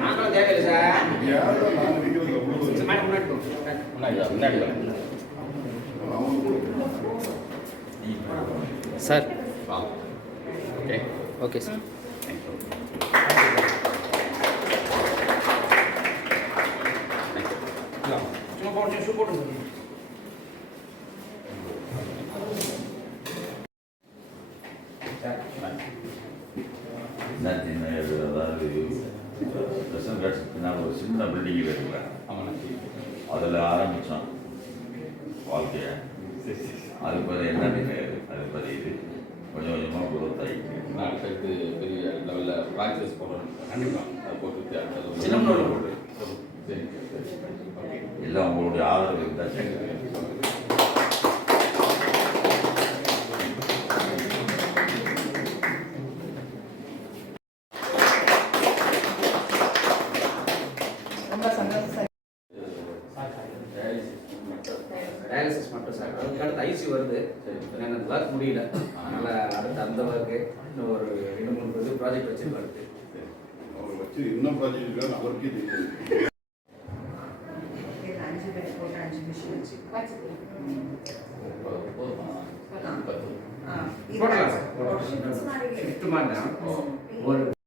நாங்களும் தேவையில்லை sir. Sir okay okay sir. சும்மா போட்டு ஷூ போட்டு அதாவது ரேஷன் கார்டு பின்னால் ஒரு சின்ன பில்டிங்கில் இருக்குல்ல, அதில் ஆரம்பித்தான் வாழ்க்கையை. அது பிறகு என்ன அது பிறகு இது கொஞ்சம் கொஞ்சமாக குரோத் ஆகிட்டு நாளைக்கு அடுத்து பெரிய லெவலில் ப்ராக்டிஸ் போடுறோம். கண்டிப்பாக அதை போட்டு சின்ன போட்டு சரி எல்லாம் உங்களுடைய ஆதரவு இருந்தால் சரி. டயாலிசிஸ் மட்டும் சார். அதுக்கு அடுத்து ஐசி வருது. எனக்கு ஒர்க் முடியல, அதனால் அடுத்து அந்த ஒர்க்கு இன்னும் ஒரு 2-3 ப்ராஜெக்ட் வச்சு வருது. அவர் வச்சு இன்னும் ப்ராஜெக்ட் இருக்காது அவருக்கே தெரியும். 5 பேர் போட்டு 5 மிஷின் வச்சு போடலாம் சார். 8 மாதிரி தான் ஒரு